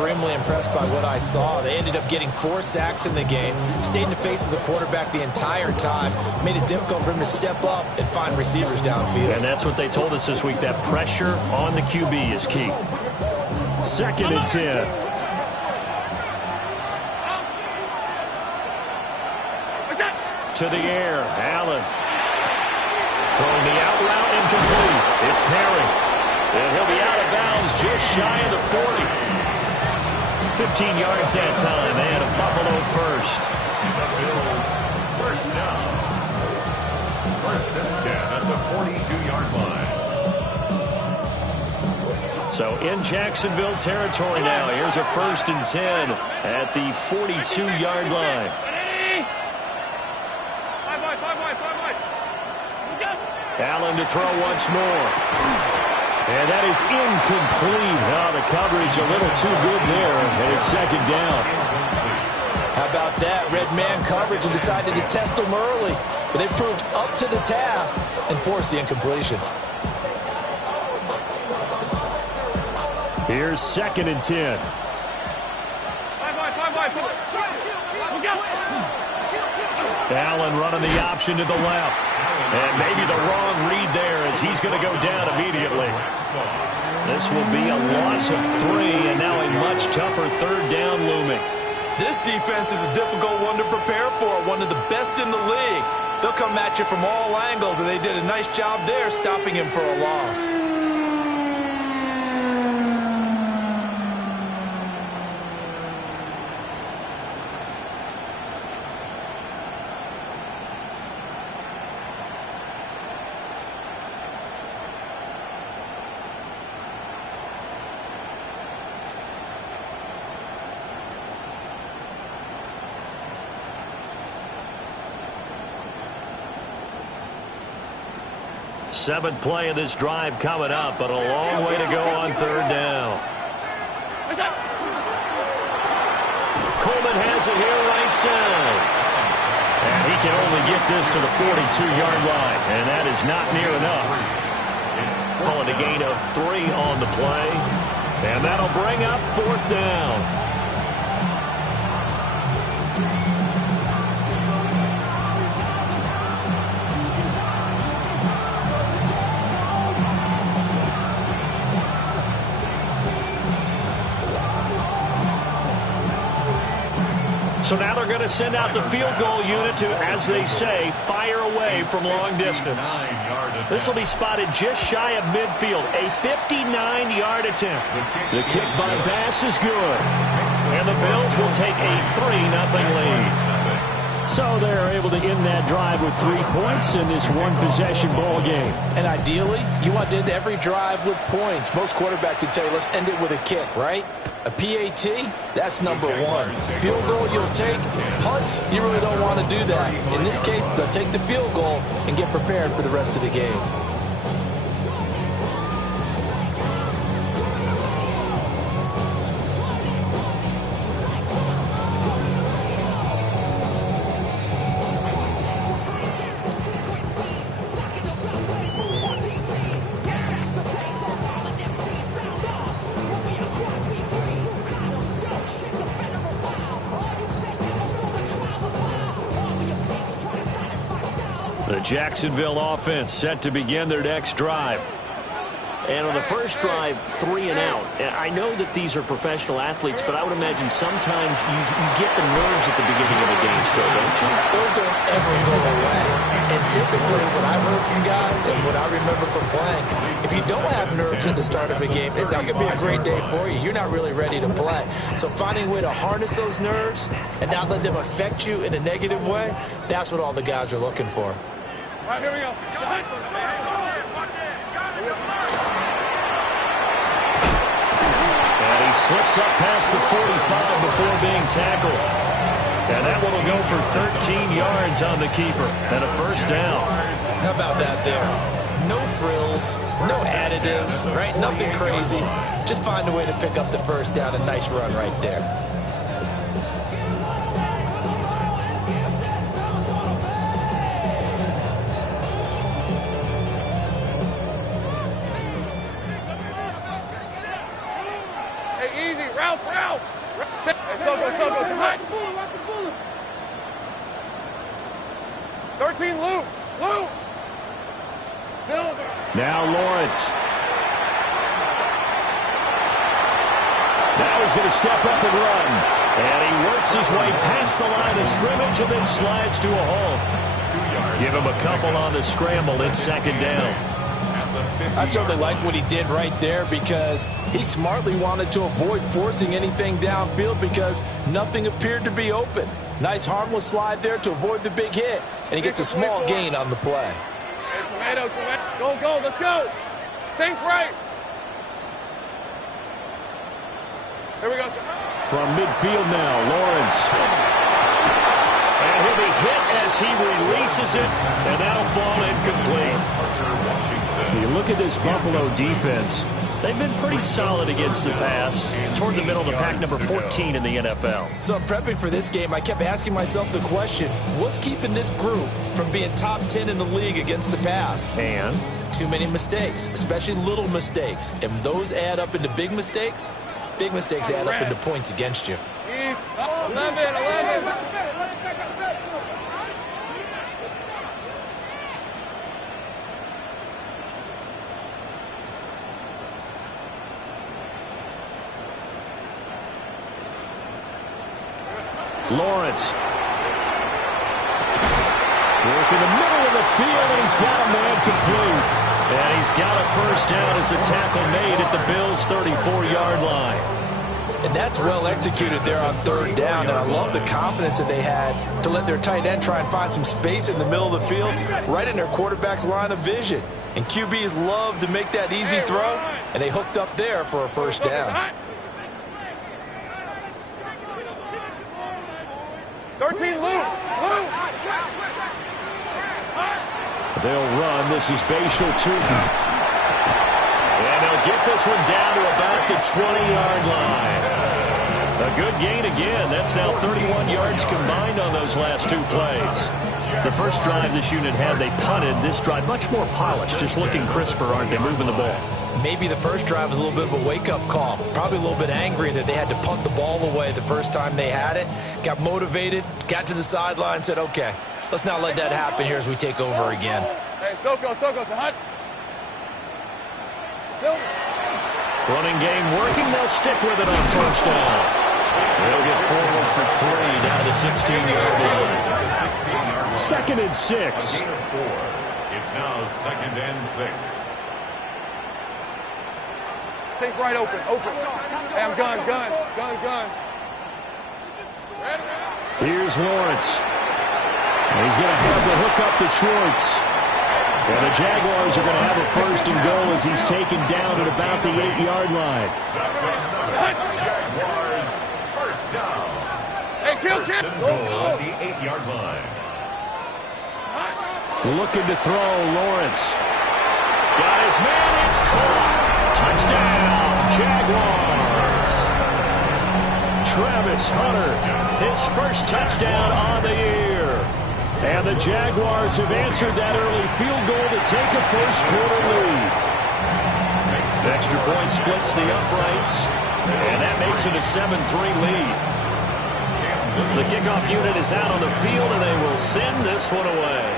extremely impressed by what I saw. They ended up getting 4 sacks in the game, stayed in the face of the quarterback the entire time, made it difficult for him to step up and find receivers downfield. And that's what they told us this week, that pressure on the QB is key. 2nd and 10. To the air, Allen. Throwing the out route incomplete. It's Perry. And he'll be out of bounds just shy of the 40. 15 yards that time, and a Buffalo first. The Bills first down. 1st and 10 at the 42-yard line. So in Jacksonville territory now. Here's a 1st and 10 at the 42-yard line. Allen to throw once more. And that is incomplete. Oh, the coverage a little too good there, and it's 2nd down. How about that? Red man coverage and decided to test them early. But they proved up to the task and forced the incompletion. Here's 2nd and 10. Allen running the option to the left. And maybe the wrong read there as he's going to go down immediately. This will be a loss of 3, and now a much tougher 3rd down looming. This defense is a difficult one to prepare for, one of the best in the league. They'll come at you from all angles, and they did a nice job there stopping him for a loss. Seventh play of this drive coming up, but a long way to go on 3rd down. Coleman has it here right side. And he can only get this to the 42-yard line, and that is not near enough. Calling a gain of 3 on the play, and that'll bring up 4th down. So now they're going to send out the field goal unit to, as they say, fire away from long distance. This will be spotted just shy of midfield, a 59-yard attempt. The kick by Bass is good. And the Bills will take a 3-0 lead. So they're able to end that drive with 3 points in this one-possession ball game. And ideally, you want to end every drive with points. Most quarterbacks would tell you, let's end it with a kick, right? A PAT, that's number 1. Field goal you'll take. Punts, you really don't want to do that. In this case, they'll take the field goal and get prepared for the rest of the game. The Jacksonville offense set to begin their next drive. And on the first drive, 3 and out. And I know that these are professional athletes, but I would imagine sometimes you get the nerves at the beginning of the game still, don't you? Those don't ever go away. And typically, what I've heard from guys and what I remember from playing, if you don't have nerves at the start of a game, it's not going to be a great day for you. You're not really ready to play. So finding a way to harness those nerves and not let them affect you in a negative way, that's what all the guys are looking for. All right, here we go. And he slips up past the 45 before being tackled. And that one will go for 13 yards on the keeper and a first down. How about that there? No frills, no additives, right? Nothing crazy. Just find a way to pick up the first down. A nice run right there. Hey, easy. Route. Soko. 13, Lou. Silver. Now Lawrence. Now he's going to step up and run. And he works his way past the line of scrimmage and then slides to a halt. Give him a couple on the scramble. It's second down. I certainly like what he did right there because he smartly wanted to avoid forcing anything downfield because nothing appeared to be open. Nice harmless slide there to avoid the big hit, and he gets a small gain on the play. Hey, tomato. Go, let's go. Sink right. Here we go. From midfield now, Lawrence. And he'll be hit as he releases it, and that'll fall incomplete. You look at this Buffalo defense. They've been pretty solid against the pass. Toward the middle of the pack, number 14 in the NFL. So prepping for this game, I kept asking myself the question, what's keeping this group from being top 10 in the league against the pass? And? Too many mistakes, especially little mistakes. And those add up into big mistakes. Big mistakes add up into points against you. 11. Lawrence. Work in the middle of the field, and he's got a man complete. And he's got a first down as the tackle made at the Bills' 34-yard line. And that's well executed there on third down. And I love the confidence that they had to let their tight end try and find some space in the middle of the field, right in their quarterback's line of vision. And QBs love to make that easy throw, and they hooked up there for a first down. 13, Lou. They'll run. This is Bashal Tutin. And they'll get this one down to about the 20-yard line. A good gain again. That's now 31 yards combined on those last two plays. The first drive this unit had, they punted. This drive, much more polished, just looking crisper, aren't they, moving the ball? Maybe the first drive was a little bit of a wake-up call. Probably a little bit angry that they had to punt the ball away the first time they had it. Got motivated, got to the sideline, said, okay, let's not let that happen here as we take over again. Hey, Soko, Hunt. Silver. Running game working. They'll stick with it on first down. They'll get forward for 3 down to the 16-yard line. Second and 6. It's now second and 6. Take right open. Hey, I'm gun. Here's Lawrence. He's going to have to hook up to Schwartz. And the Jaguars are going to have a first and goal as he's taken down at about the 8-yard line. Jaguars first down. Hey, kill. Goal at the 8-yard line. Looking to throw, Lawrence. Got his man, it's caught. Touchdown, Jaguars. Travis Hunter, his first touchdown on the year. And the Jaguars have answered that early field goal to take a first-quarter lead. Extra point splits the uprights, and that makes it a 7-3 lead. The kickoff unit is out on the field, and they will send this one away.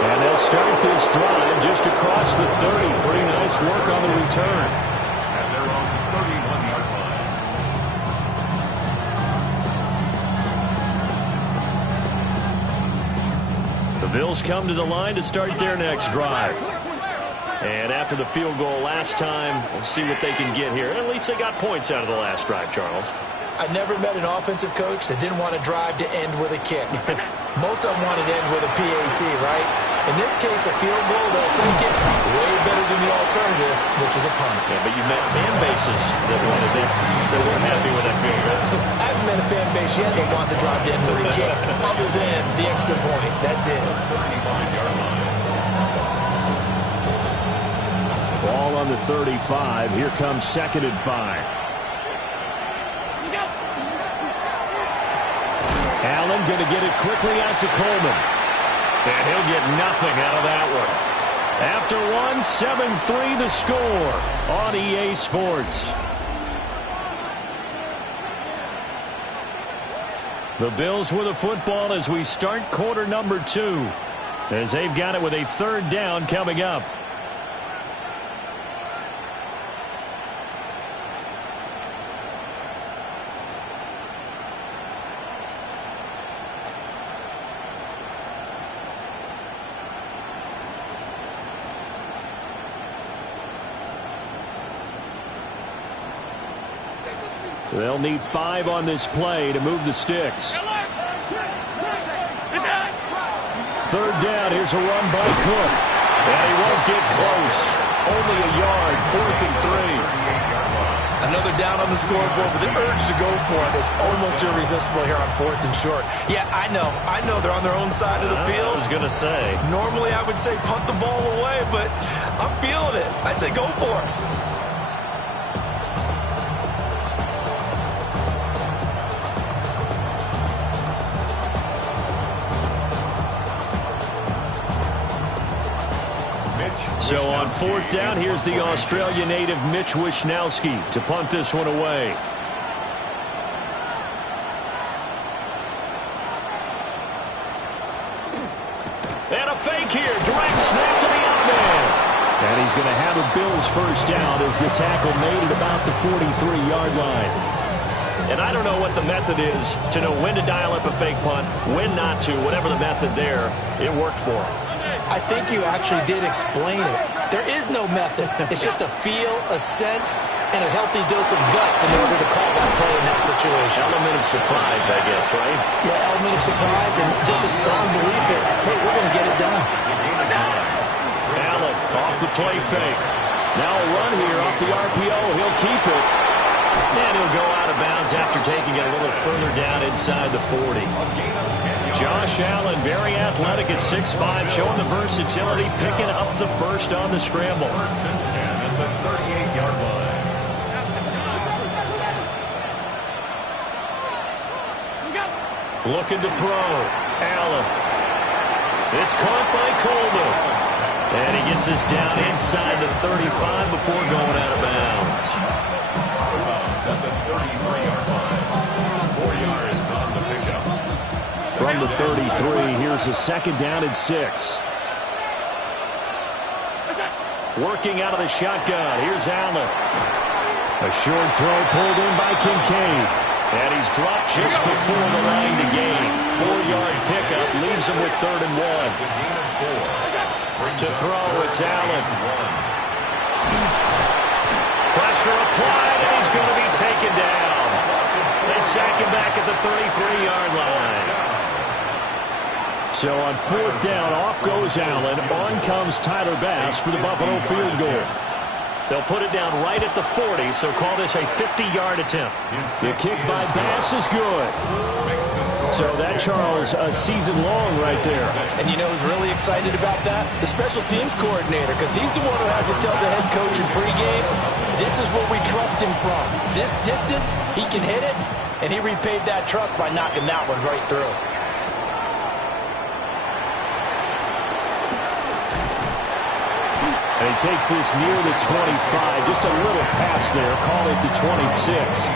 And they'll start this drive just across the 30. Pretty nice work on the return. And they're on the 31-yard line. The Bills come to the line to start their next drive. And after the field goal last time, we'll see what they can get here. At least they got points out of the last drive, Charles. I never met an offensive coach that didn't want to drive to end with a kick. Most of them wanted to end with a PAT, right? In this case, a field goal, they'll take it way better than the alternative, which is a punt. Yeah, but you met fan bases that wanted that, that weren't happy with that field goal. I haven't met a fan base yet that wants to drive to end with a kick, other than the extra point. That's it. Ball on the 35. Here comes second and 5. Allen going to get it quickly out to Coleman. And he'll get nothing out of that one. After one, 7-3 the score on EA Sports. The Bills with the football as we start quarter number 2, as they've got it with a third down coming up. They'll need 5 on this play to move the sticks. Third down, here's a run by Cook. And he won't get close. Only a yard, 4th and 3. Another down on the scoreboard, but the urge to go for it is almost irresistible here on 4th and short. Yeah, I know they're on their own side of the field. I was going to say. Normally I would say punt the ball away, but I'm feeling it. I say go for it. So on 4th down, here's the Australia native Mitch Wishnowsky to punt this one away. And a fake here. Direct snap to the out man. And he's going to have a Bills first down as the tackle made at about the 43-yard line. And I don't know what the method is to know when to dial up a fake punt, when not to. Whatever the method there, it worked for him. I think you actually did explain it. There is no method. It's just a feel, a sense, and a healthy dose of guts in order to call that play in that situation. Element of surprise, I guess, right? Yeah, element of surprise and just a strong belief in, hey, we're going to get it done. Allen off the play fake. Now a run here off the RPO. He'll keep it. And he'll go out of bounds after taking it a little further down inside the 40. Josh Allen, very athletic at 6'5", showing the versatility, picking up the first on the scramble. 1st and 10 at the 38-yard line. Looking to throw. Allen. It's caught by Coleman. And he gets us down inside the 35 before going out of bounds. At the 33-yard line. 4 yards on the pickup. From the 33, here's a 2nd down and 6. Working out of the shotgun. Here's Allen. A short throw pulled in by Kincaid. And he's dropped just before the line to gain. 4-yard pickup leaves him with 3rd and 1. To throw, it's Allen. Pressure applied, and he's going to be taken down. They sack him back at the 33-yard line. So on 4th down, off goes Allen. On comes Tyler Bass for the Buffalo field goal. They'll put it down right at the 40, so call this a 50-yard attempt. The kick by Bass is good. So that, Charles, a season long right there. And you know who's really excited about that? The special teams coordinator, because he's the one who has to tell the head coach in pregame, this is what we trust him from. This distance, he can hit it, and he repaid that trust by knocking that one right through. And he takes this near the 25. Just a little pass there. Call it the 26.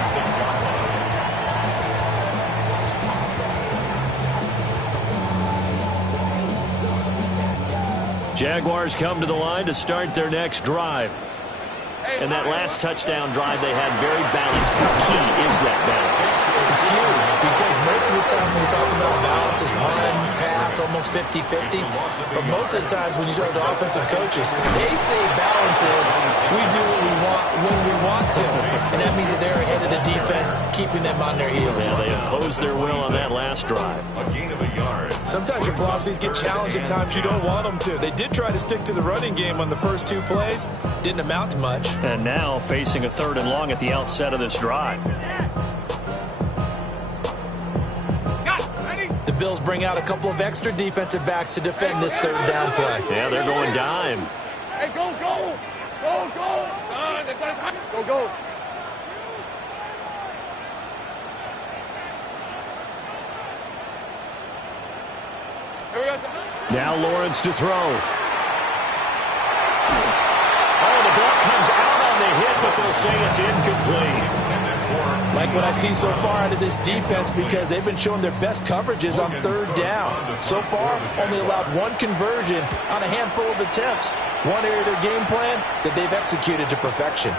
Jaguars come to the line to start their next drive. And that last touchdown drive they had very balanced. The key is that balance. It's huge because most of the time when we talk about balance is run, pass, almost 50-50. But most of the times when you talk to offensive coaches, they say balance is we do what we want when we want to. And that means that they're ahead of the defense, keeping them on their heels. Yeah, they imposed their will on that last drive. A gain of a yard. Sometimes your philosophies get challenged at times you don't want them to. They did try to stick to the running game on the first 2 plays. Didn't amount to much. And now facing a 3rd and long at the outset of this drive. The Bills bring out a couple of extra defensive backs to defend this 3rd down play. Yeah, they're going dime. Hey, go, go! Go, go! Go, go! Now Lawrence to throw. they'll say it's incomplete. Like what I see so far out of this defense, because they've been showing their best coverages on third down. So far, only allowed one conversion on a handful of attempts. One area of their game plan that they've executed to perfection.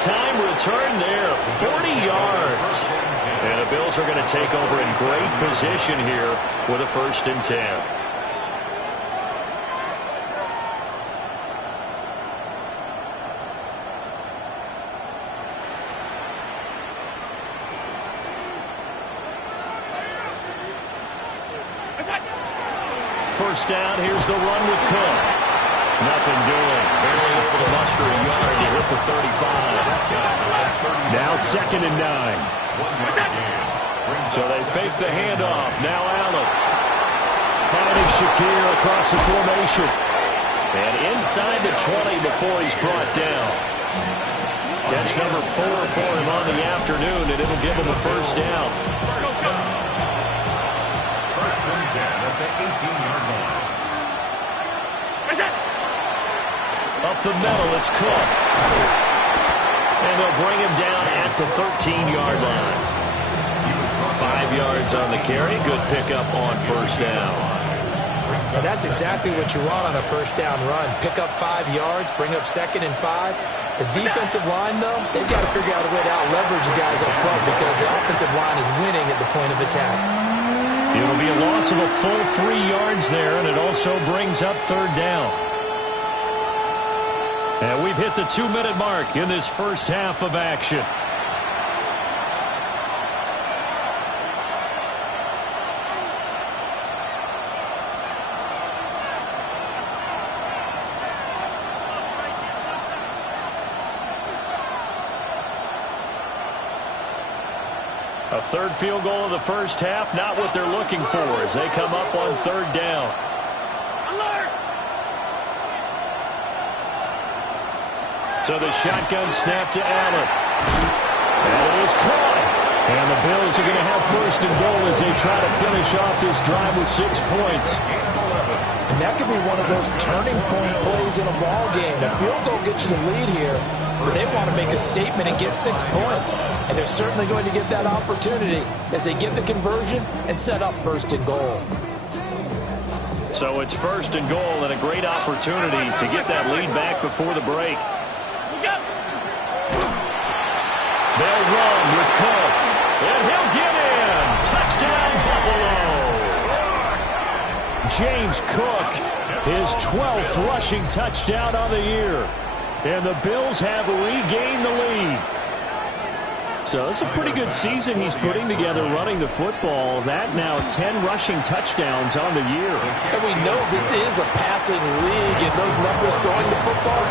Time return there, 40 yards. And the Bills are going to take over in great position here with a 1st and 10. First down, here's the run with Cook. Nothing doing. Barely able to muster a yard to hit the 35. Now 2nd and 9. So they fake the handoff. Now Allen. Finding Shakir across the formation. And inside the 20 before he's brought down. Catch number 4 for him on the afternoon, and it'll give him a 1st down. 1st and 10 at the 18-yard line. Up the middle, it's Cook. And they'll bring him down at the 13-yard line. 5 yards on the carry. Good pickup on 1st down. And that's exactly what you want on a 1st down run. Pick up 5 yards, bring up 2nd and 5. The defensive line, though, they've got to figure out a way to out-leverage the guys up front because the offensive line is winning at the point of attack. It'll be a loss of a full 3 yards there, and it also brings up 3rd down. And we've hit the 2-minute mark in this first half of action. A 3rd field goal of the first half, not what they're looking for as they come up on 3rd down. So the shotgun snap to Allen. And it is caught. And the Bills are going to have 1st and goal as they try to finish off this drive with 6 points. And that could be one of those turning point plays in a ball game. A field goal gets you the lead here, but they want to make a statement and get 6 points. And they're certainly going to get that opportunity as they get the conversion and set up 1st and goal. So it's 1st and goal and a great opportunity to get that lead back before the break. They'll run with Cook, and he'll get in. Touchdown, Buffalo. James Cook, his 12th rushing touchdown on the year. And the Bills have regained the lead. So it's a pretty good season he's putting together running the football. That now 10 rushing touchdowns on the year. And we know this is a passing league, and those numbers going to football,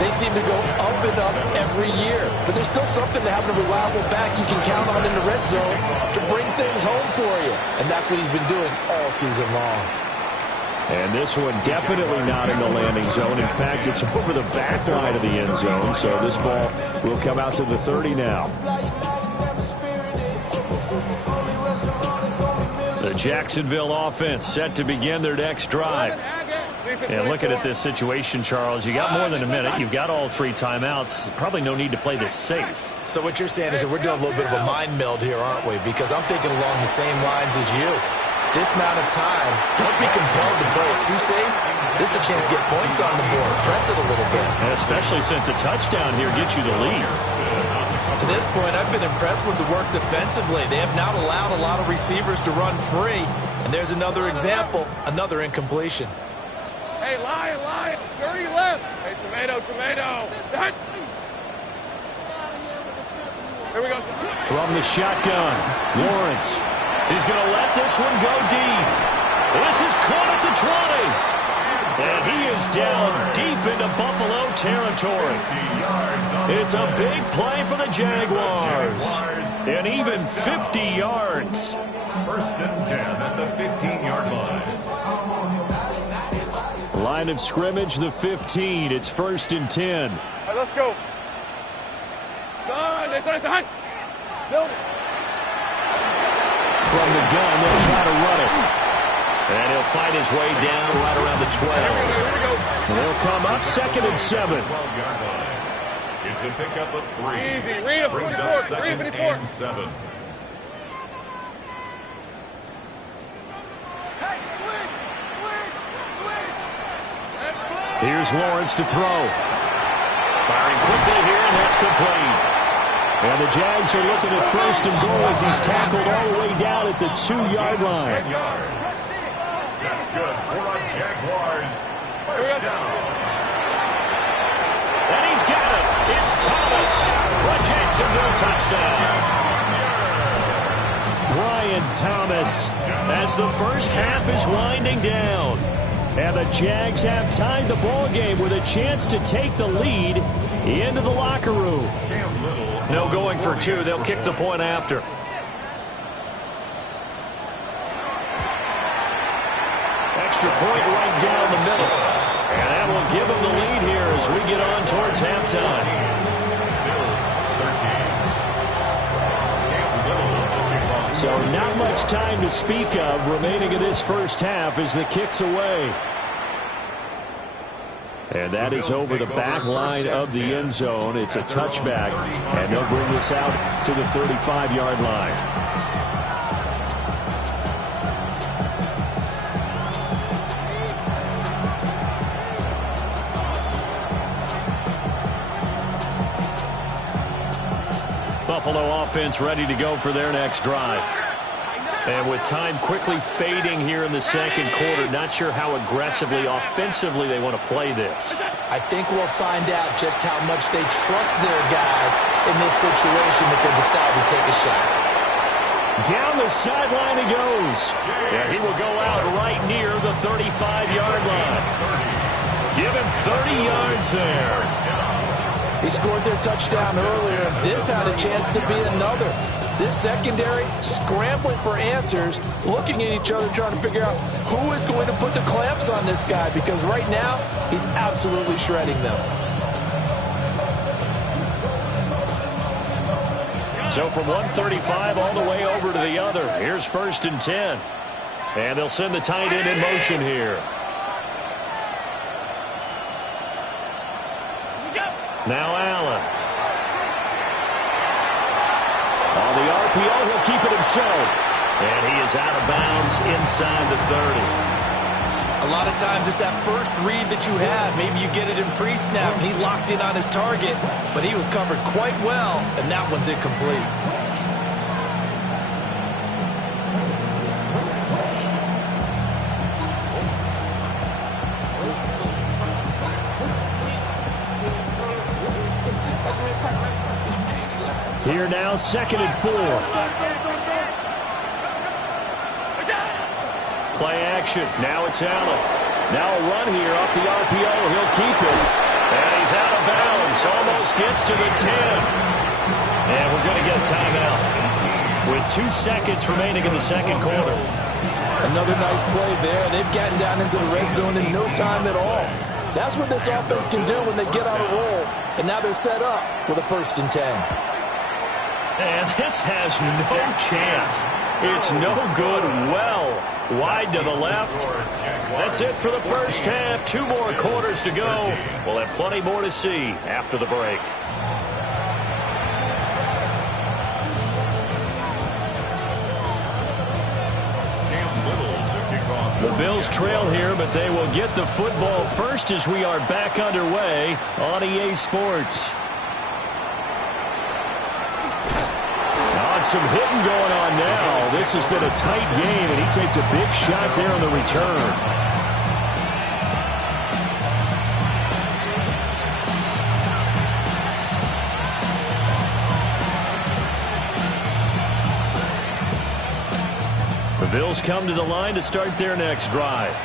they seem to go up and up every year. But there's still something to having a reliable back you can count on in the red zone to bring things home for you. And that's what he's been doing all season long. And this one definitely not in the landing zone. In fact, it's over the back line of the end zone. So this ball will come out to the 30 now. The Jacksonville offense set to begin their next drive. And looking at this situation, Charles, you got more than a minute. You've got all 3 timeouts. Probably no need to play this safe. So what you're saying is that we're doing a little bit of a mind meld here, aren't we? Because I'm thinking along the same lines as you. This amount of time, don't be compelled to play it too safe. This is a chance to get points on the board. Press it a little bit. And especially since a touchdown here gets you the lead. To this point, I've been impressed with the work defensively. They have not allowed a lot of receivers to run free. And there's another example, another incompletion. Hey, lion, dirty left. Hey, tomato. Here we go. From the shotgun, Lawrence. He's going to let this one go deep. This is caught at the 20. And he is down deep into Buffalo territory. It's a big play for the Jaguars. And even 50 yards. 1st and 10 at the 15-yard line. Line of scrimmage, the 15. It's 1st and 10. All right, let's go. Son. From the gun, they'll try to run it. And he'll fight his way down right around the 12. And they'll come up 2nd and 7. It's a pickup of 3. Easy. Read him. Brings up 2nd and 7. Here's Lawrence to throw. Firing quickly here, and that's complete. And the Jags are looking at 1st and goal as he's tackled all the way down at the 2-yard line. 10 yards. That's good for our Jaguars. 1st down. And he's got it. It's Thomas for Jacksonville touchdown. Brian Thomas as the first half is winding down. And the Jags have tied the ball game with a chance to take the lead into the locker room. No going for 2. They'll kick the point after. Extra point right down the middle. And that will give them the lead here as we get on towards halftime. So not much time to speak of remaining in this first half as the kick's away. And that is over the back line of the end zone. It's a touchback, and they'll bring this out to the 35-yard line. Buffalo offense ready to go for their next drive. And with time quickly fading here in the second quarter, not sure how aggressively, offensively they want to play this. I think we'll find out just how much they trust their guys in this situation if they decide to take a shot. Down the sideline he goes. Yeah, he will go out right near the 35-yard line. Give him 30 yards there. He scored their touchdown earlier. This had a chance to be another. This secondary scrambling for answers, looking at each other, trying to figure out who is going to put the clamps on this guy, because right now he's absolutely shredding them. So from 135 all the way over to the other. Here's 1st and 10. And they'll send the tight end in motion here. Now Allen. On the RPO, he'll keep it himself. And he is out of bounds inside the 30. A lot of times it's that first read that you have. Maybe you get it in pre-snap, and he locked in on his target, but he was covered quite well, and that one's incomplete. Here now, 2nd and 4. Play action. Now it's Allen. Now a run here off the RPO. He'll keep it. And he's out of bounds. Almost gets to the 10. And we're going to get a timeout with 2 seconds remaining in the second quarter. Another nice play there. They've gotten down into the red zone in no time at all. That's what this offense can do when they get on a roll. And now they're set up with a 1st and 10. And this has no chance. It's no good. Well wide to the left. That's it for the first half. 2 more quarters to go. We'll have plenty more to see after the break. The Bills trail here, but they will get the football first as we are back underway on EA Sports. Some hitting going on now. This has been a tight game, and he takes a big shot there on the return. The Bills come to the line to start their next drive.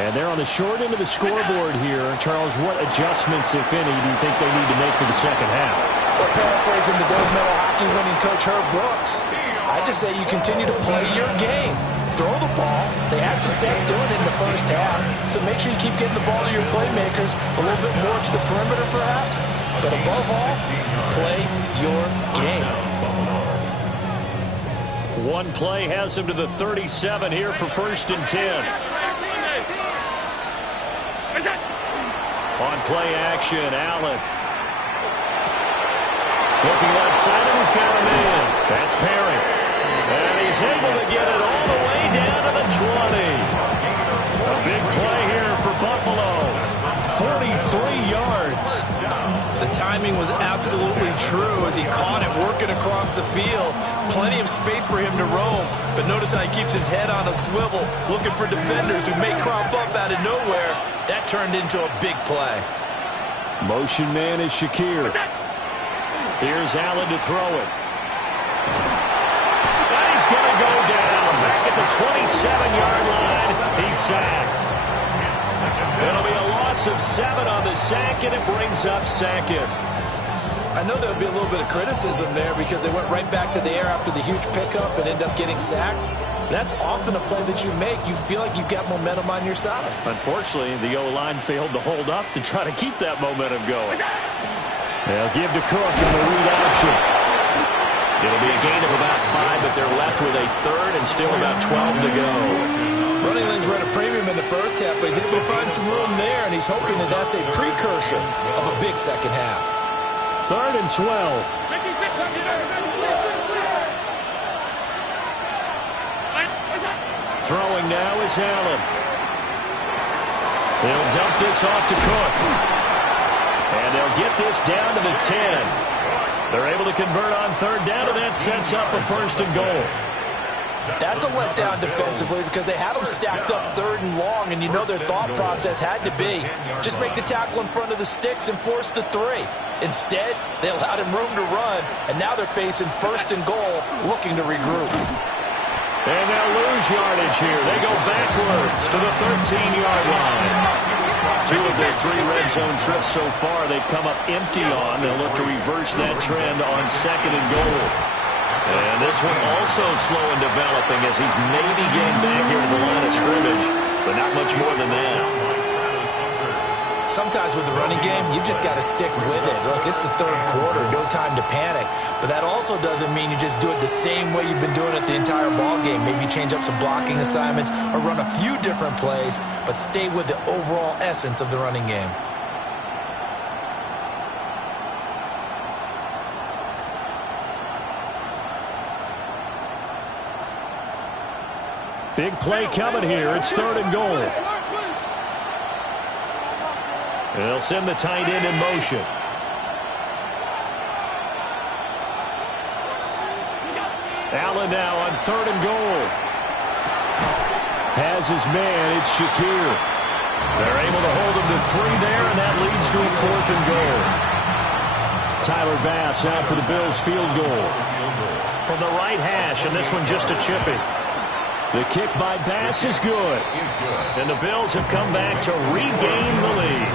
And they're on the short end of the scoreboard here. Charles, what adjustments, if any, do you think they need to make for the second half? Well, paraphrasing the gold medal hockey winning coach Herb Brooks, I just say you continue to play your game. Throw the ball. They had success doing it in the first half, so make sure you keep getting the ball to your playmakers, a little bit more to the perimeter perhaps, but above all, play your game. One play has him to the 37 here for 1st and 10. On play action, Allen. Looking left side, and he's got a man. That's Perry. And he's able to get it all the way down to the 20. A big play here for Buffalo. 43 yards. The timing was absolutely true as he caught it working across the field. Plenty of space for him to roam. But notice how he keeps his head on a swivel, looking for defenders who may crop up out of nowhere. That turned into a big play. Motion man is Shakir. Here's Allen to throw it. And he's going to go down. Back at the 27-yard line. He's sacked. It'll be a loss of 7 on the sack, and it brings up 2nd. I know there'll be a little bit of criticism there because they went right back to the air after the huge pickup and ended up getting sacked. That's often a play that you make. You feel like you've got momentum on your side. Unfortunately, the O-line failed to hold up to try to keep that momentum going. They'll give to Cook on the read option. It'll be a gain of about 5, but they're left with a 3rd and still about 12 to go. Running lanes were at a premium in the first half, but he's able to find some room there, and he's hoping that that's a precursor of a big second half. 3rd and 12. Throwing now is Allen. They'll dump this off to Cook. And they'll get this down to the 10. They're able to convert on 3rd down, and that sets up a 1st and goal. That's a letdown defensively because they had them stacked up 3rd and long, and you know their thought process had to be just make the tackle in front of the sticks and force the 3. Instead, they allowed him room to run, and now they're facing 1st and goal, looking to regroup. And they'll lose yardage here. They go backwards to the 13-yard line. 2 of their 3 red zone trips so far they've come up empty on. They'll look to reverse that trend on 2nd and goal. And this one also slow in developing as he's maybe getting back here to the line of scrimmage, but not much more than that. Sometimes with the running game, you've just got to stick with it. Look, it's the 3rd quarter, no time to panic. But that also doesn't mean you just do it the same way you've been doing it the entire ball game. Maybe change up some blocking assignments or run a few different plays, but stay with the overall essence of the running game. Big play coming here. It's 3rd and goal. They'll send the tight end in motion. Allen now on 3rd and goal. Has his man. It's Shakir. They're able to hold him to 3 there, and that leads to a 4th and goal. Tyler Bass out for the Bills field goal. From the right hash, and this one just a chipping. The kick by Bass is good. And the Bills have come back to regain the lead.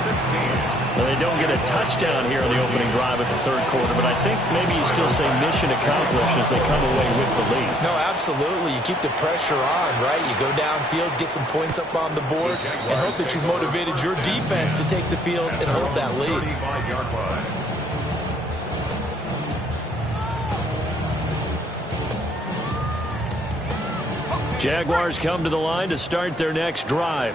Well, they don't get a touchdown here on the opening drive of the 3rd quarter, but I think maybe you still say mission accomplished as they come away with the lead. No, absolutely. You keep the pressure on, right? You go downfield, get some points up on the board, and hope that you motivated your defense to take the field and hold that lead. Jaguars come to the line to start their next drive.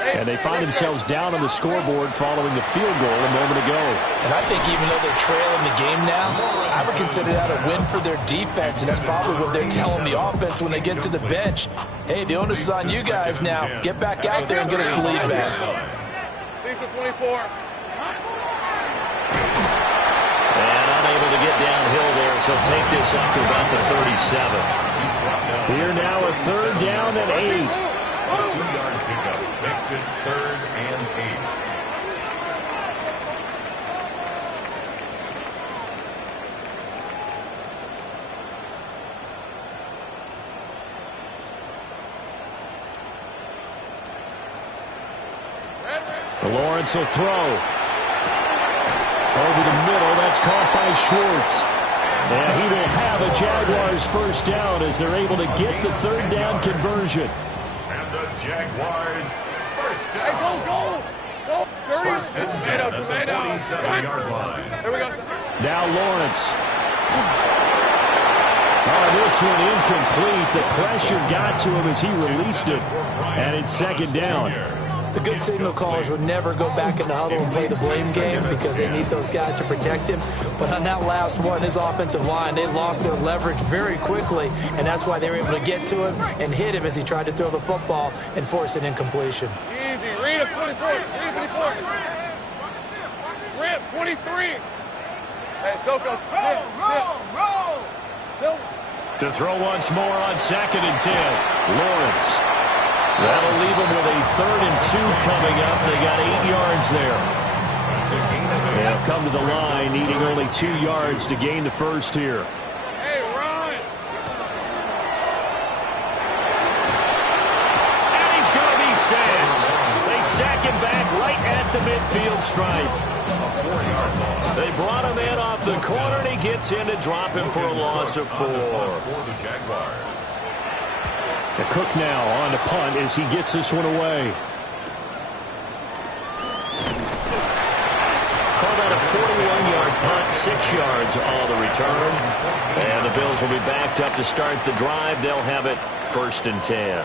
And they find themselves down on the scoreboard following the field goal a moment ago. And I think even though they're trailing the game now, I would consider that a win for their defense, and that's probably what they're telling the offense when they get to the bench. Hey, the onus is on you guys now. Get back out there and get us the lead back. Lisa 24. And unable to get downhill there, so take this up to about the 37. Here now a 3rd down and 8. A 2-yard pickup makes it 3rd and 8. Lawrence will throw. Over the middle, that's caught by Schwartz. And he will have a Jaguars 1st down as they're able to get the 3rd down conversion. And the Jaguars 1st down. Hey, go! 1st and 10 at the 47-yard line. Here we go. Now Lawrence. Oh, this one incomplete. The pressure got to him as he released it. And it's second down. The good signal callers would never go back in the huddle and play the blame game because they need those guys to protect him. But on that last one, his offensive line, they lost their leverage very quickly, and that's why they were able to get to him and hit him as he tried to throw the football and force an incompletion. Easy. Read it, 24. Read 24. Rip, 23. Hey, Soko. Roll. To throw once more on 2nd and 10. Lawrence. That'll leave them with a 3rd and 2 coming up. They got 8 yards there. They'll come to the line, needing only 2 yards to gain the first here. Hey, run! And he's going to be sacked. They sack him back right at the midfield stripe. They brought him in off the corner, and he gets in to drop him for a loss of 4. The Cook now on the punt as he gets this one away. Called out a 41-yard punt, 6 yards all the return. And the Bills will be backed up to start the drive. They'll have it 1st and 10.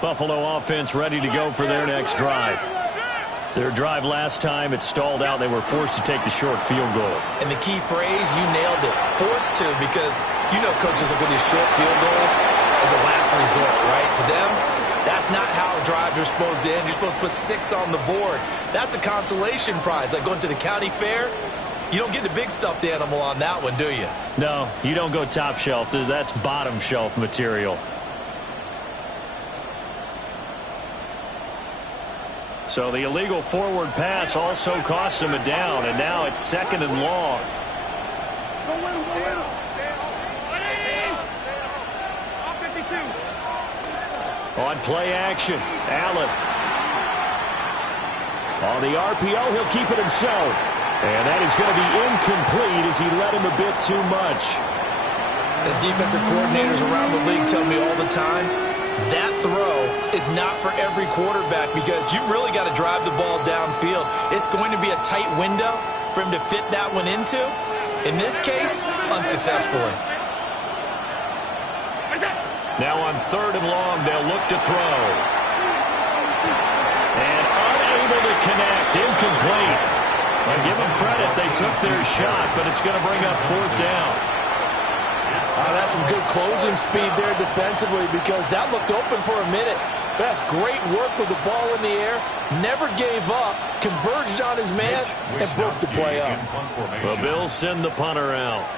Buffalo offense ready to go for their next drive. Their drive last time, it stalled out. They were forced to take the short field goal. And the key phrase, you nailed it, forced to, because you know coaches look at these short field goals as a last resort, right? To them, that's not how drives are supposed to end. You're supposed to put 6 on the board. That's a consolation prize, like going to the county fair. You don't get the big stuffed animal on that one, do you? No, you don't go top shelf. That's bottom shelf material. So the illegal forward pass also costs him a down, and now it's 2nd and long. On play action, Allen. On the RPO, he'll keep it himself. And that is going to be incomplete as he led him a bit too much. As defensive coordinators around the league tell me all the time, that throw is not for every quarterback because you've really got to drive the ball downfield. It's going to be a tight window for him to fit that one into. In this case, unsuccessfully. Now on 3rd and long, they'll look to throw. And unable to connect, incomplete. Well, give them credit, they took their shot, but it's going to bring up 4th down. That's some good closing speed there defensively because that looked open for a minute. That's great work with the ball in the air. Never gave up, converged on his man, and broke the play up. The Bills send the punter out,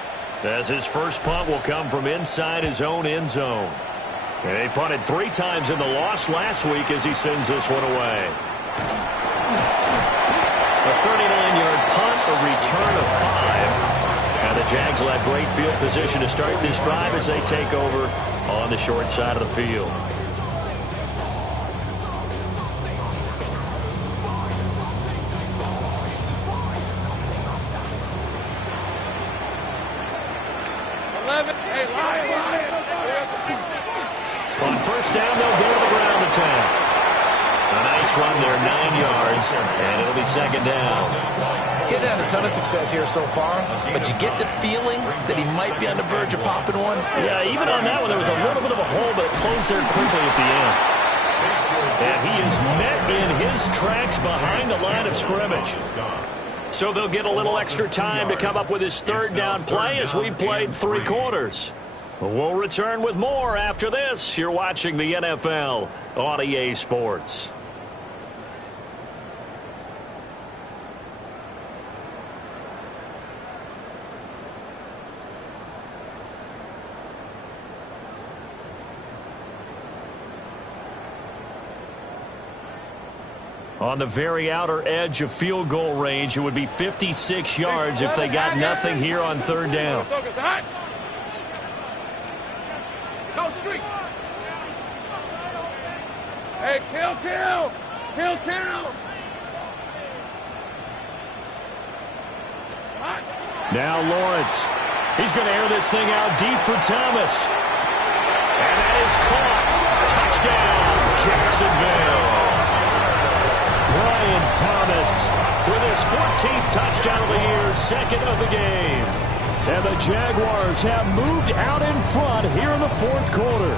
as his first punt will come from inside his own end zone. And he punted 3 times in the loss last week as he sends this one away. A 39-yard punt, a return of 5. And the Jags will have great field position to start this drive as they take over on the short side of the field. On 1st down, they'll go to the ground attack. A nice run there, 9 yards, and it'll be 2nd down. Getting had a ton of success here so far, but you get the feeling that he might be on the verge of popping one. Yeah, even on that one, there was a little bit of a hole, but it closed there quickly at the end. And he is met in his tracks behind the line of scrimmage. So they'll get a little extra time to come up with his 3rd down play as we played 3 quarters. We'll return with more after this. You're watching the NFL on EA Sports. On the very outer edge of field goal range, it would be 56 yards if they got nothing here on 3rd down. Hey, kill. Now Lawrence. He's going to air this thing out deep for Thomas. is caught. Touchdown, Jacksonville. Brian Thomas with his 14th touchdown of the year, second of the game. And the Jaguars have moved out in front here in the fourth quarter.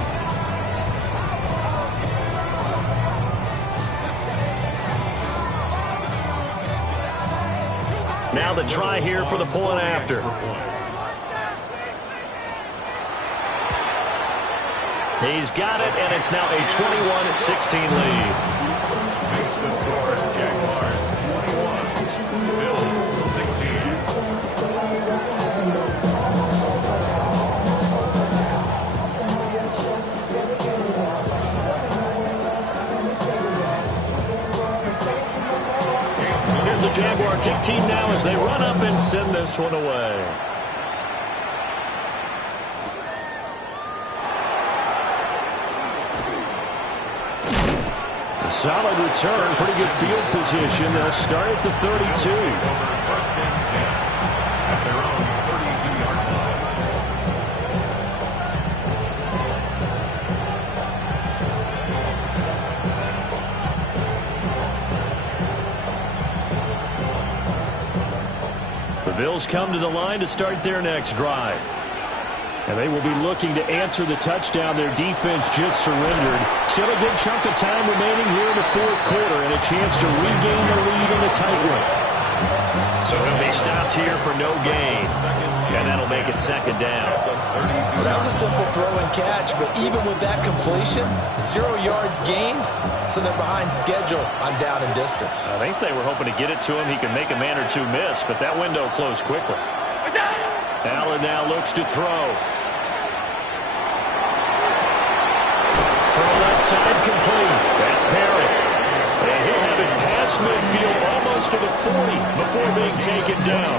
Now the try here for the point after. He's got it, and it's now a 21-16 lead. Makes the score, Jaguars 21, Bills 16. Here's the Jaguar kick team now as they run up and send this one away. Solid return, pretty good field position. They'll start at the 32. First and 10 at their own 32-yard line. The Bills come to the line to start their next drive. And they will be looking to answer the touchdown their defense just surrendered. Still a good chunk of time remaining here in the fourth quarter and a chance to regain the lead in a tight one. So he'll be stopped here for no gain. And that'll make it second down. That was a simple throw and catch, but even with that completion, 0 yards gained, so they're behind schedule on down and distance. I think they were hoping to get it to him. He could make a man or two miss, but that window closed quickly. Allen now looks to throw. From left side, complete. That's Perry. And he'll have it past midfield almost to the 40 before being taken down.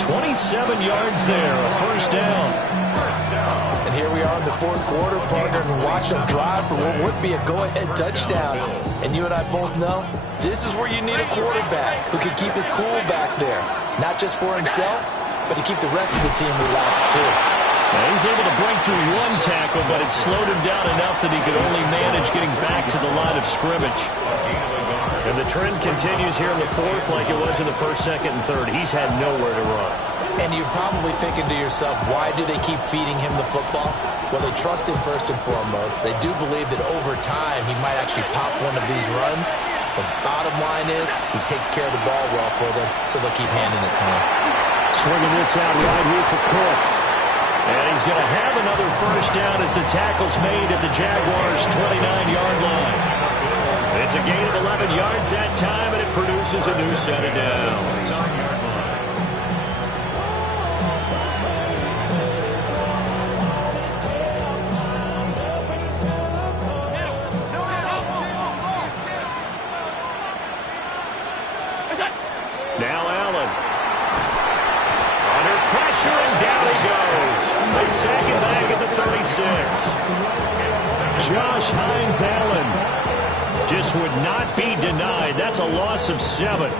27 yards there, a first down. And here we are in the fourth quarter, partner, and watch them drive for what would be a go-ahead touchdown. And you and I both know this is where you need a quarterback who can keep his cool back there. Not just for himself, but to keep the rest of the team relaxed, too. Now he's able to break through one tackle, but it slowed him down enough that he could only manage getting back to the line of scrimmage. And the trend continues here in the fourth like it was in the first, second, and third. He's had nowhere to run. And you're probably thinking to yourself, why do they keep feeding him the football? Well, they trust him first and foremost. They do believe that over time he might actually pop one of these runs. The bottom line is he takes care of the ball well for them, so they'll keep handing it to him. Swinging this out right here for Cook. And he's going to have another first down as the tackle's made at the Jaguars' 29-yard line. It's a gain of 11 yards that time, and it produces a new set of downs. Now Allen. Under pressure, and down he goes. They sack him back at the 36. Josh Hines Allen just would not be denied. That's a loss of 7.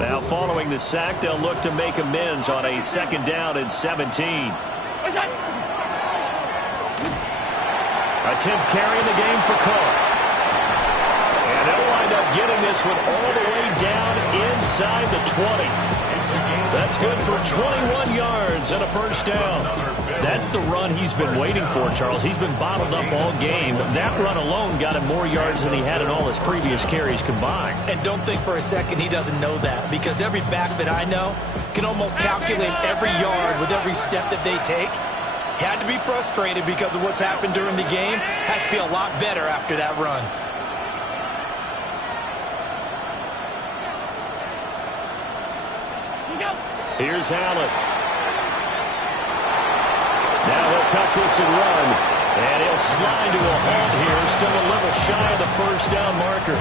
Now following the sack, they'll look to make amends on a second down and 17. A 10th carry in the game for Cook. And they'll wind up getting this one all the way down inside the 20. That's good for 21 yards and a first down. That's the run he's been waiting for, Charles. He's been bottled up all game. That run alone got him more yards than he had in all his previous carries combined. And don't think for a second he doesn't know that, because every back that I know can almost calculate every yard with every step that they take. Had to be frustrated because of what's happened during the game. Has to feel a lot better after that run. Here's Allen. Now he'll tuck this and run. And he'll slide to a halt here. Still a little shy of the first down marker.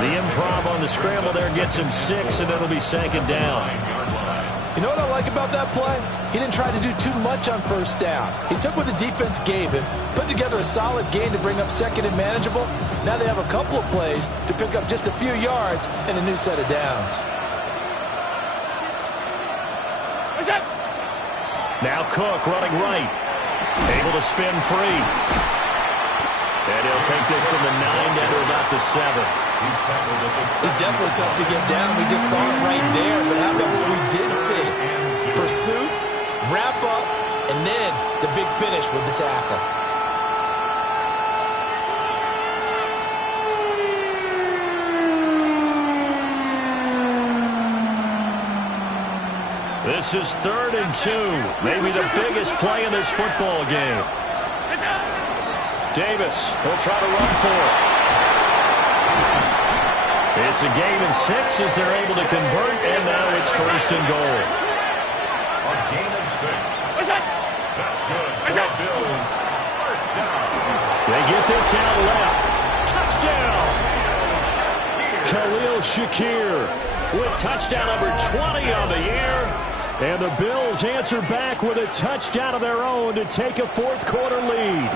The improv on the scramble there gets him 6, and it'll be second down. You know what I like about that play? He didn't try to do too much on first down. He took what the defense gave him, put together a solid gain to bring up second and manageable. Now they have a couple of plays to pick up just a few yards and a new set of downs. Now Cook running right. Able to spin free. And he'll take this from the 9 down to about the 7. He's definitely tough to get down. We just saw it right there. But how about what we did see? Pursuit, wrap up, and then the big finish with the tackle. This is 3rd and 2. Maybe the biggest play in this football game. Davis will try to run for it. It's a gain of 6 as they're able to convert, and now it's 1st and goal. A gain of 6. That's good for the Bills. 1st down. They get this out left. Touchdown! Khalil Shakir with touchdown number 20 on the year. And the Bills answer back with a touchdown of their own to take a 4th quarter lead.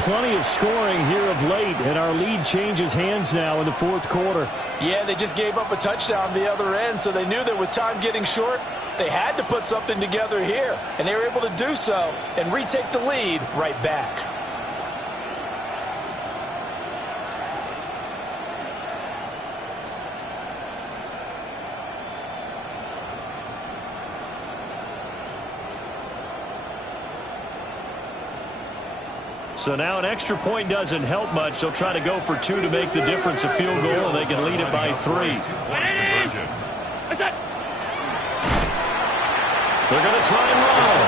Plenty of scoring here of late, and our lead changes hands now in the 4th quarter. Yeah, they just gave up a touchdown the other end, so they knew that with time getting short, they had to put something together here. And they were able to do so and retake the lead right back. So now an extra point doesn't help much. They'll try to go for 2 to make the difference a field goal, and they can lead it by 3. They're going to try and run.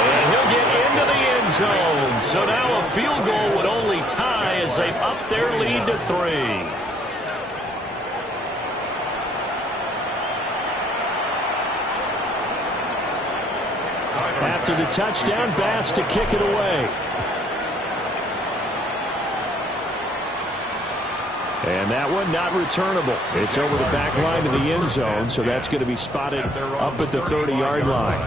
And he'll get into the end zone. So now a field goal would only tie as they've upped their lead to 3. After the touchdown, Bass to kick it away. And that one not returnable. It's over the back line of the end zone, so that's going to be spotted up at the 30-yard line.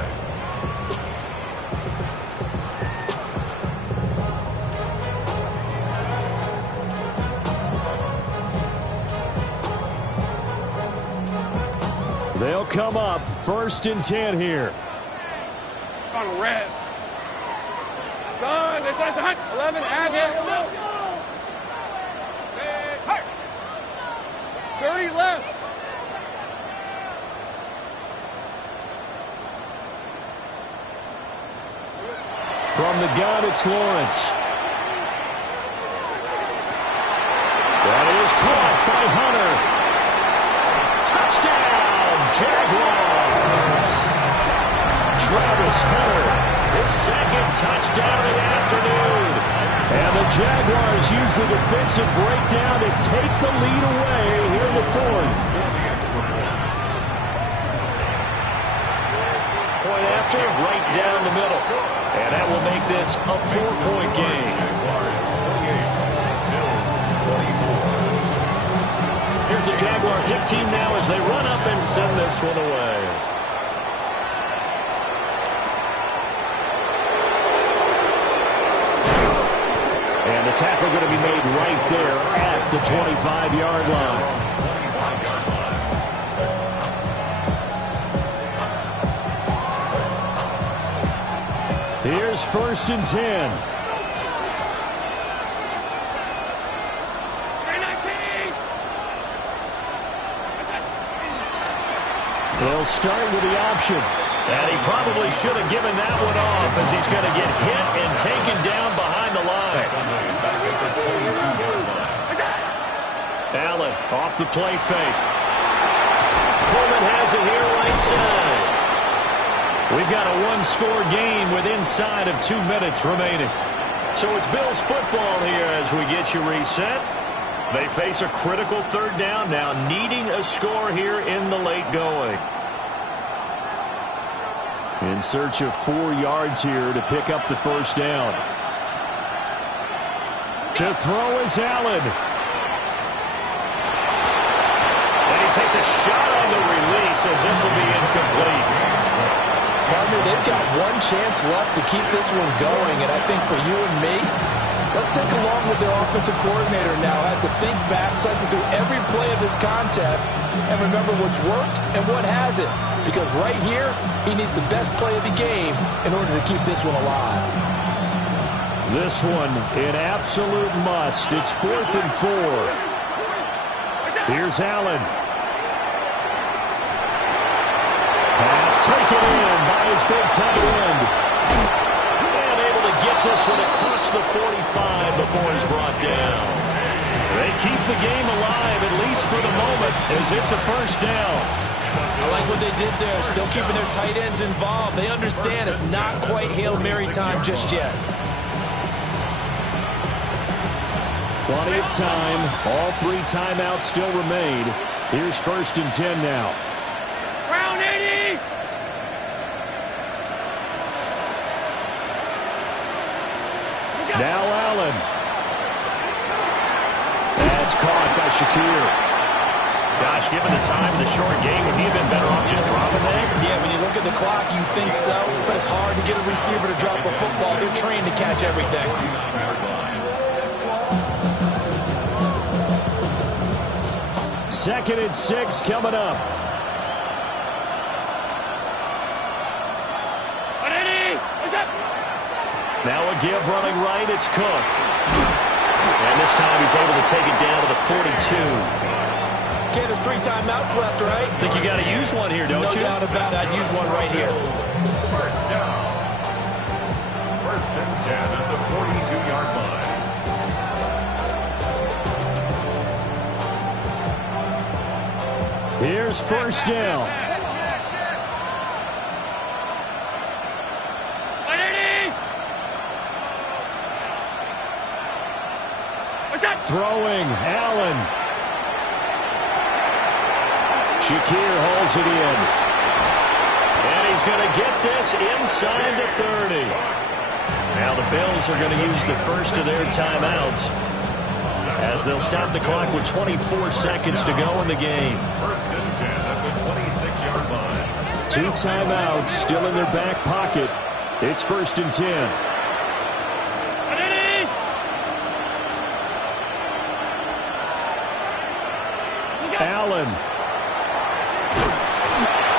They'll come up 1st and 10 here. On red. Son, this is 11, and it. 30 left. From the gun, it's Lawrence. That is caught by Hunter. Touchdown, Jaguars. Travis Hunter, his 2nd touchdown of the afternoon. And the Jaguars use the defensive breakdown to take the lead away here in the 4th. Point after, right down the middle. And that will make this a 4-point game. Here's the Jaguar kick team now as they run up and send this one away. And the tackle going to be made right there at the 25-yard line. Here's 1st and 10. They'll start with the option. And he probably should have given that one off as he's going to get hit and taken down behind the line. Allen off the play fake. Coleman has it here right side. We've got a 1-score game with inside of 2 minutes remaining. So it's Bills football here as we get you reset. They face a critical 3rd down now, needing a score here in the late going. In search of 4 yards here to pick up the 1st down. To throw is Allen. And he Takes a shot on the release as this will be incomplete. Partner, they've got one chance left to keep this one going, and I think for you and me, let's think along with their offensive coordinator now has to think back, cycle through every play of this contest, and remember what's worked and what hasn't. Because right here, he needs the best play of the game in order to keep this one alive. This one, an absolute must. It's 4th and 4. Here's Allen. Pass taken in by his big tight end. And able to get this one across the 45 before he's brought down. They keep the game alive, at least for the moment, as it's a first down. I like what they did there, still keeping their tight ends involved. They understand it's not quite Hail Mary time just yet. Plenty of time. All 3 timeouts still remain. Here's 1st and 10 now. Round 80! Now Allen. That's caught by Shakir. Gosh, given the time of the short game, would he have been better off just dropping that? Yeah, when you look at the clock, you think so, but it's hard to get a receiver to drop a football. They're trained to catch everything. 2nd and 6 coming up. Now a give running right, it's Cook. And this time he's able to take it down to the 42. Okay, there's 3 timeouts left, right? I think you got to use one here, don't you? No doubt about it. I'd use one right here. First down. 1st and 10 at the 42-yard line. Here's 1st down. Throwing, Allen. Shakir holds it in. And he's going to get this inside the 30. Now the Bills are going to use the first of their timeouts as they'll stop the clock with 24 seconds to go in the game. 1st and 10 at the 26-yard line. 2 timeouts still in their back pocket. It's 1st and 10. Allen.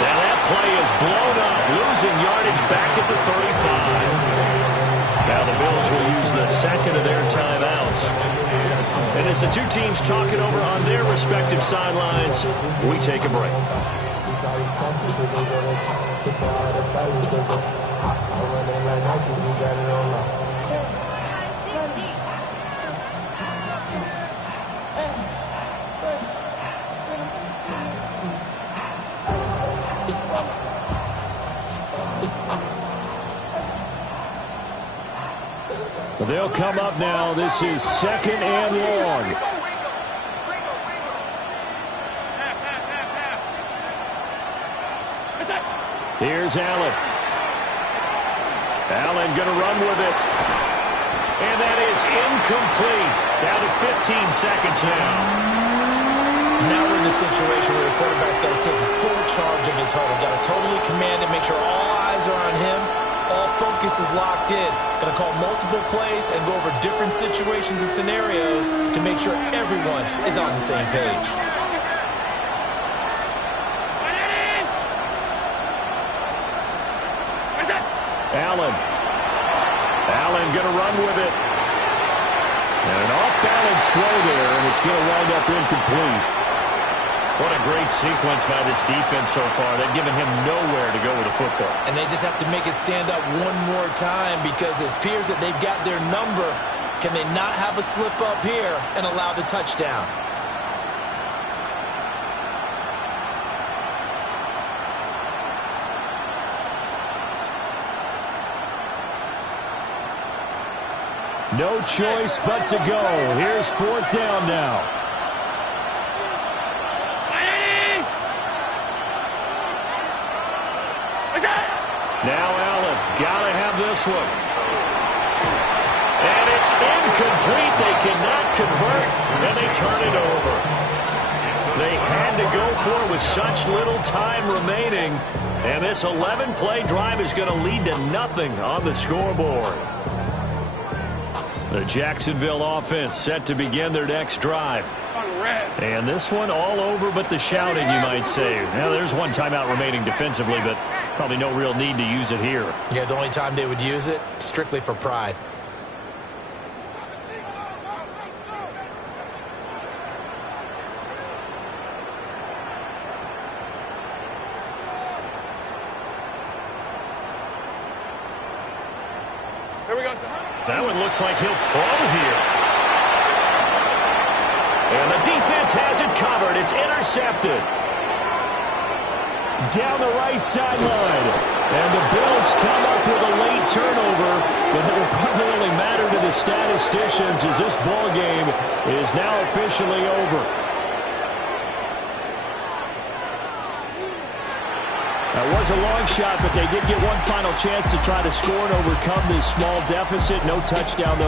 Now that play is blown up, losing yardage back at the 35. Now the Bills will use the 2nd of their timeouts. And as the 2 teams talk it over on their respective sidelines, we take a break. They'll come up now. This is 2nd and long. Here's Allen. Allen going to run with it. And that is incomplete. Down to 15 seconds now. Now we're in the situation where the quarterback's got to take full charge of his huddle. Got to totally command it, make sure all eyes are on him. All focus is locked in. Going to call multiple plays and go over different situations and scenarios to make sure everyone is on the same page. Allen. Allen going to run with it. And an off-balance throw there, and it's going to wind up incomplete. What a great sequence by this defense so far. They've given him nowhere to go with the football. And they just have to make it stand up one more time because it appears that they've got their number. Can they not have a slip up here and allow the touchdown? No choice but to go. Here's 4th down now. Now Allen, gotta have this one. And it's incomplete. They cannot convert, and they turn it over. They had to go for with such little time remaining. And this 11-play drive is going to lead to nothing on the scoreboard. The Jacksonville offense set to begin their next drive. And this one all over but the shouting, you might say. Now, there's one timeout remaining defensively, but probably no real need to use it here. Yeah, the only time they would use it, strictly for pride. Here we go. That one looks like he'll throw here. And the defense has it covered. It's intercepted. Down the right sideline. And the Bills come up with a late turnover, but it will probably only matter to the statisticians as this ball game is now officially over. That was a long shot, but they did get one final chance to try to score and overcome this small deficit. No touchdown, though.